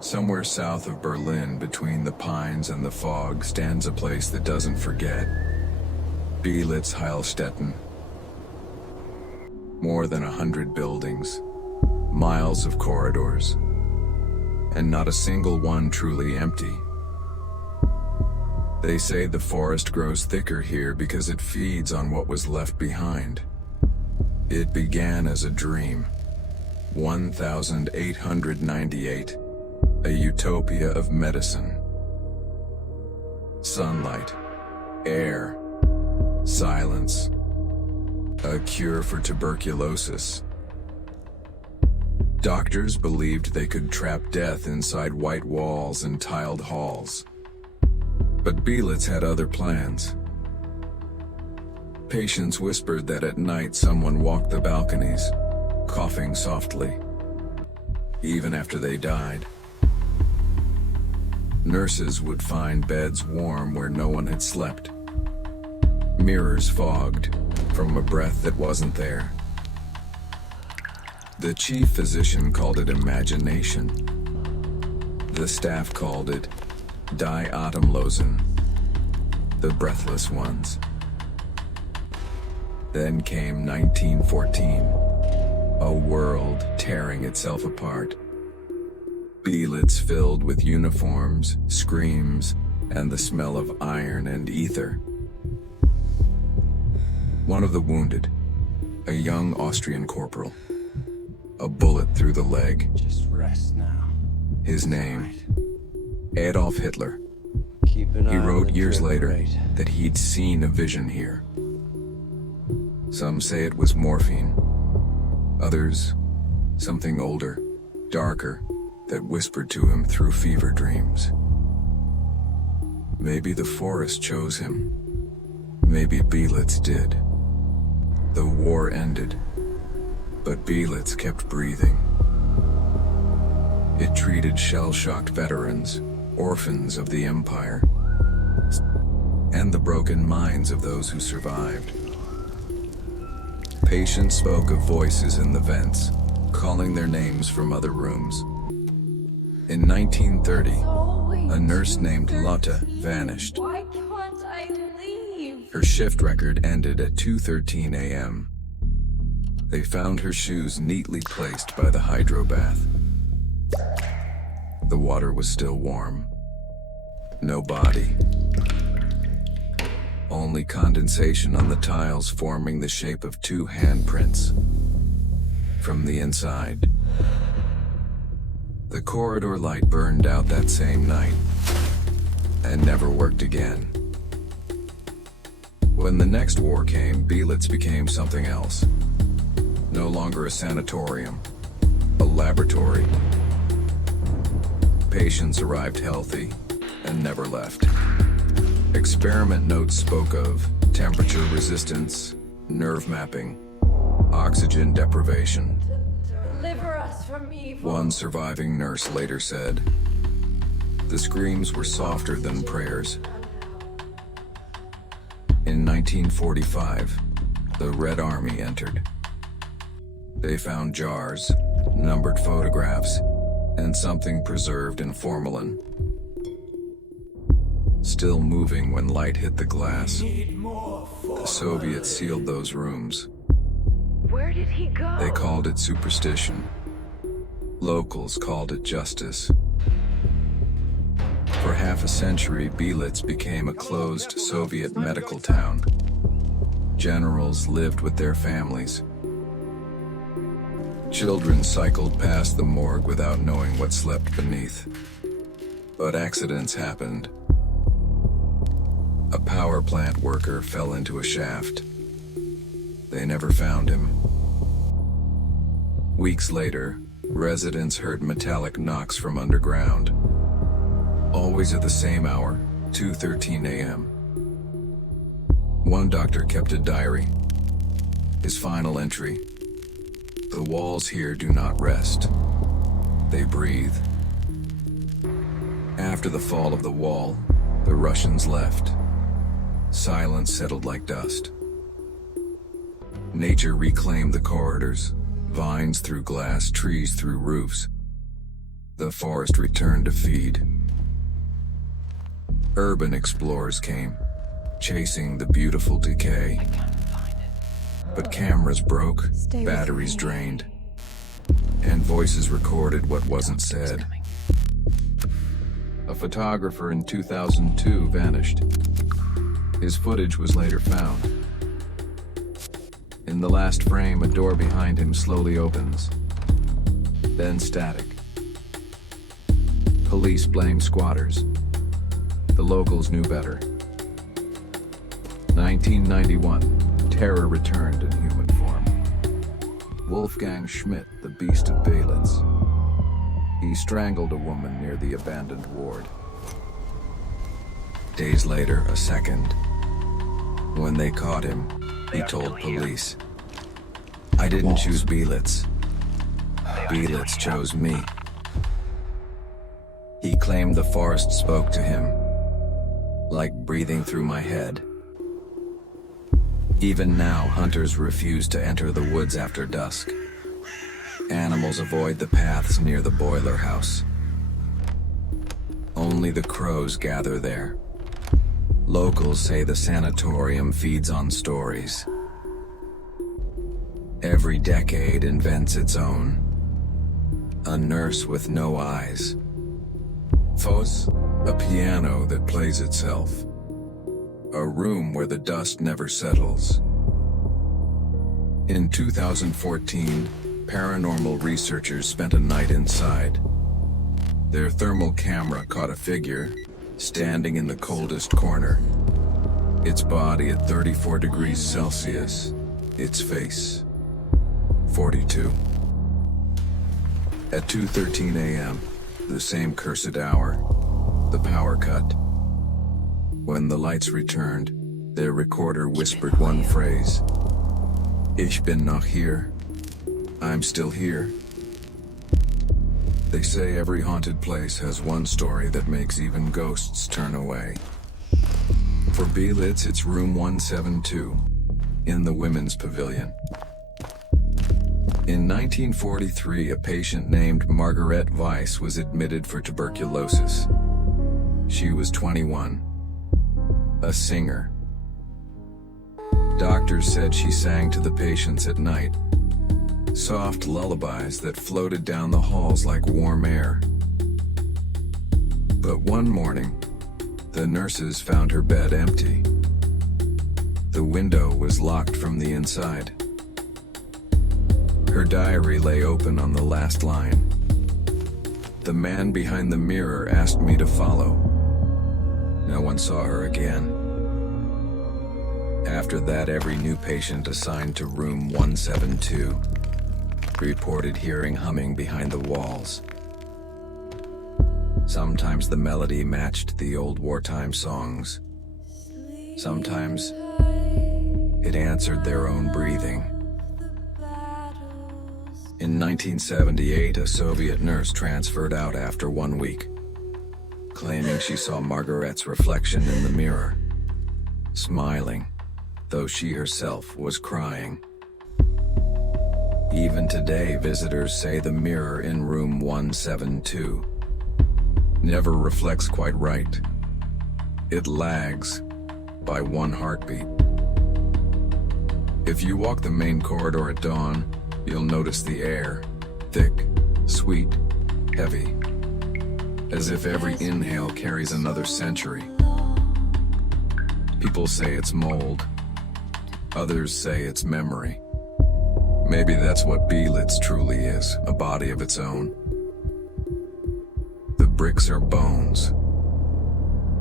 Somewhere south of Berlin, between the pines and the fog, stands a place that doesn't forget. Beelitz-Heilstätten. More than 100 buildings, miles of corridors, and not a single one truly empty. They say the forest grows thicker here because it feeds on what was left behind. It began as a dream. 1898. A utopia of medicine. Sunlight, air, silence. A cure for tuberculosis. Doctors believed they could trap death inside white walls and tiled halls. But Beelitz had other plans. Patients whispered that at night someone walked the balconies, coughing softly, even after they died. Nurses would find beds warm where no one had slept. Mirrors fogged from a breath that wasn't there. The chief physician called it imagination. The staff called it die Atemlosen, the breathless ones. Then came 1914, a world tearing itself apart. Beelitz filled with uniforms, screams, and the smell of iron and ether. One of the wounded, a young Austrian corporal, a bullet through the leg. Just rest now. His name, Adolf Hitler. Keep an eye He on wrote the years drip later rate. that he'd seen a vision here. Some say it was morphine. Others, something older, darker, that whispered to him through fever dreams. Maybe the forest chose him. Maybe Beelitz did. The war ended, but Beelitz kept breathing. It treated shell-shocked veterans, orphans of the empire, and the broken minds of those who survived. Patients spoke of voices in the vents, calling their names from other rooms. In 1930, a nurse named Lotte vanished. Why can't I leave? Her shift record ended at 2:13 a.m. They found her shoes neatly placed by the hydrobath. The water was still warm. No body. Only condensation on the tiles forming the shape of two handprints. From the inside. The corridor light burned out that same night and never worked again. When the next war came, Beelitz became something else. No longer a sanatorium, a laboratory. Patients arrived healthy and never left. Experiment notes spoke of temperature resistance, nerve mapping, oxygen deprivation. Deliver us from evil. One surviving nurse later said, "The screams were softer than prayers." In 1945, the Red Army entered. They found jars, numbered photographs, and something preserved in formalin. Still moving when light hit the glass. The Soviets sealed those rooms. Where did he go? They called it superstition. Locals called it justice. For half a century, Beelitz became a closed Soviet medical town. Generals lived with their families. Children cycled past the morgue without knowing what slept beneath. But accidents happened. A power plant worker fell into a shaft. They never found him. Weeks later, residents heard metallic knocks from underground. Always at the same hour, 2:13 a.m. One doctor kept a diary. His final entry: "The walls here do not rest. They breathe." After the fall of the wall, the Russians left. Silence settled like dust. Nature reclaimed the corridors, vines through glass, trees through roofs. The forest returned to feed. Urban explorers came, chasing the beautiful decay. But cameras broke, Stay with batteries me. drained, and voices recorded what wasn't said. A photographer in 2002 vanished. His footage was later found. In the last frame, a door behind him slowly opens, then static. Police blame squatters. The locals knew better. 1991, terror returned in human form. Wolfgang Schmidt, the beast of Beelitz. He strangled a woman near the abandoned ward. Days later, a second. When they caught him, he told police, "I didn't choose Beelitz. Beelitz chose me." He claimed the forest spoke to him, like breathing through my head. Even now, hunters refuse to enter the woods after dusk. Animals avoid the paths near the boiler house. Only the crows gather there. Locals say the sanatorium feeds on stories. Every decade invents its own. A nurse with no eyes. Fos, a piano that plays itself. A room where the dust never settles. In 2014, paranormal researchers spent a night inside. Their thermal camera caught a figure standing in the coldest corner. Its body at 34 degrees Celsius. Its face, 42. At 2:13 a.m., the same cursed hour, the power cut. When the lights returned, their recorder whispered one phrase. "Ich bin noch hier." I'm still here. They say every haunted place has one story that makes even ghosts turn away. For Beelitz, it's room 172, in the women's pavilion. In 1943, a patient named Margaret Weiss was admitted for tuberculosis. She was 21. A singer. Doctors said she sang to the patients at night. Soft lullabies that floated down the halls like warm air. But one morning, the nurses found her bed empty. The window was locked from the inside. Her diary lay open on the last line. The man behind the mirror asked me to follow. No one saw her again. After that, every new patient assigned to room 172 reported hearing humming behind the walls. Sometimes the melody matched the old wartime songs. Sometimes it answered their own breathing. In 1978, a Soviet nurse transferred out after 1 week, claiming she saw Margaret's reflection in the mirror, smiling, though she herself was crying. Even today, visitors say the mirror in room 172 never reflects quite right. It lags by one heartbeat. If you walk the main corridor at dawn, you'll notice the air, thick, sweet, heavy, as if every inhale carries another century. People say it's mold. Others say it's memory. Maybe that's what Beelitz truly is, a body of its own. The bricks are bones.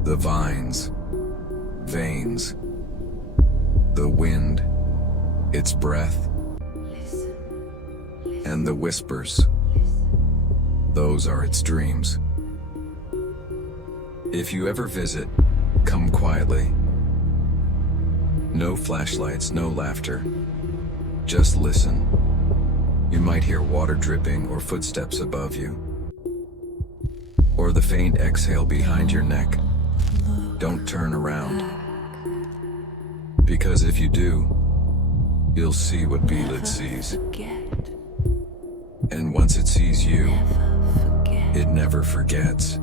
The vines, veins. The wind, its breath. And the whispers, those are its dreams. If you ever visit, come quietly. No flashlights, no laughter. Just listen. You might hear water dripping or footsteps above you. Or the faint exhale behind your neck. Don't turn around. Because if you do, you'll see what Beelitz sees. And once it sees you, It never forgets.